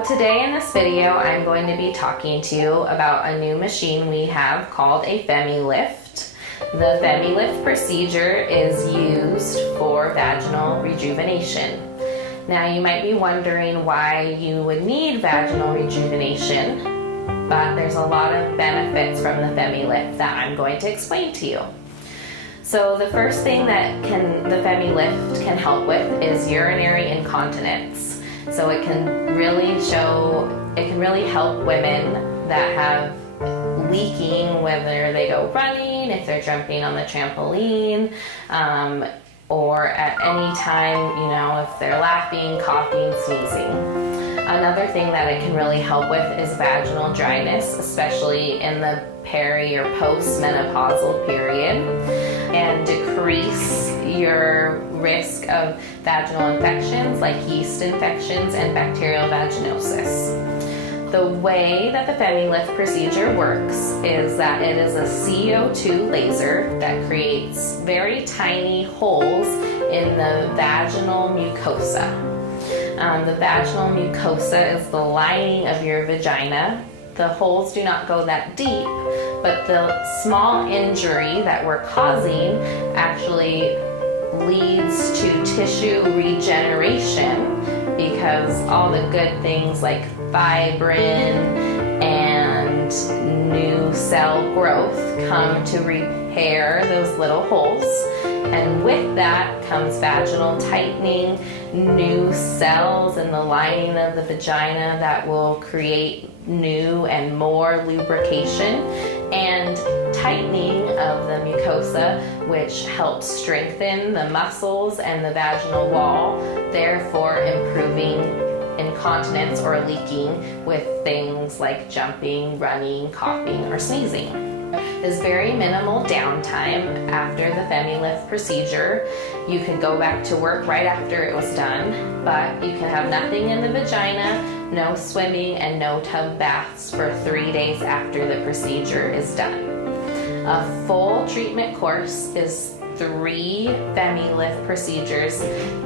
So today in this video, I'm going to be talking to you about a new machine we have called a FemiLift. The FemiLift procedure is used for vaginal rejuvenation. Now you might be wondering why you would need vaginal rejuvenation, but there's a lot of benefits from the FemiLift that I'm going to explain to you. So the first thing that the FemiLift can help with is urinary incontinence. So it can really help women that have leaking, whether they go running, if they're jumping on the trampoline, or at any time, if they're laughing, coughing, sneezing. Another thing that it can really help with is vaginal dryness, especially in the peri or post-menopausal period, and decrease your risk of vaginal infections like yeast infections and bacterial vaginosis. The way that the FemiLift procedure works is that it is a CO2 laser that creates very tiny holes in the vaginal mucosa. The vaginal mucosa is the lining of your vagina. The holes do not go that deep, but the small injury that we're causing actually leads to tissue regeneration, because all the good things like fibrin and new cell growth come to repair those little holes. And with that comes vaginal tightening, new cells in the lining of the vagina that will create new and more lubrication, and tightening of the mucosa, which helps strengthen the muscles and the vaginal wall, therefore improving incontinence or leaking with things like jumping, running, coughing, or sneezing. There's very minimal downtime after the FemiLift procedure. You can go back to work right after it was done, but you can have nothing in the vagina, no swimming, and no tub baths for 3 days after the procedure is done. A full treatment course is 3 FemiLift procedures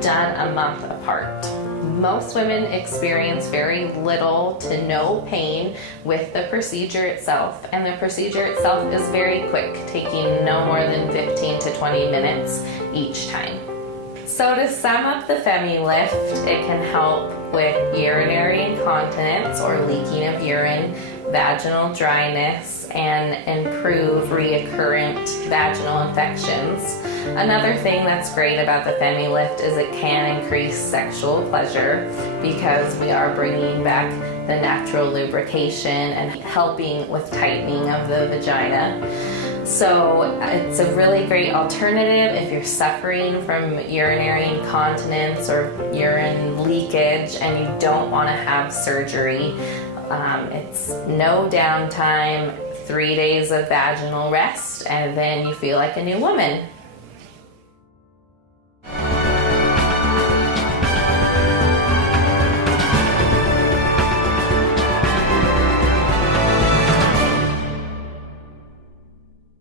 done a month apart. Most women experience very little to no pain with the procedure itself, and the procedure itself is very quick, taking no more than 15 to 20 minutes each time. So to sum up the FemiLift, it can help with urinary incontinence or leaking of urine, vaginal dryness, and improve recurrent vaginal infections. Another thing that's great about the FemiLift is it can increase sexual pleasure, because we are bringing back the natural lubrication and helping with tightening of the vagina. So it's a really great alternative if you're suffering from urinary incontinence or urine leakage and you don't want to have surgery. It's no downtime, 3 days of vaginal rest, and then you feel like a new woman.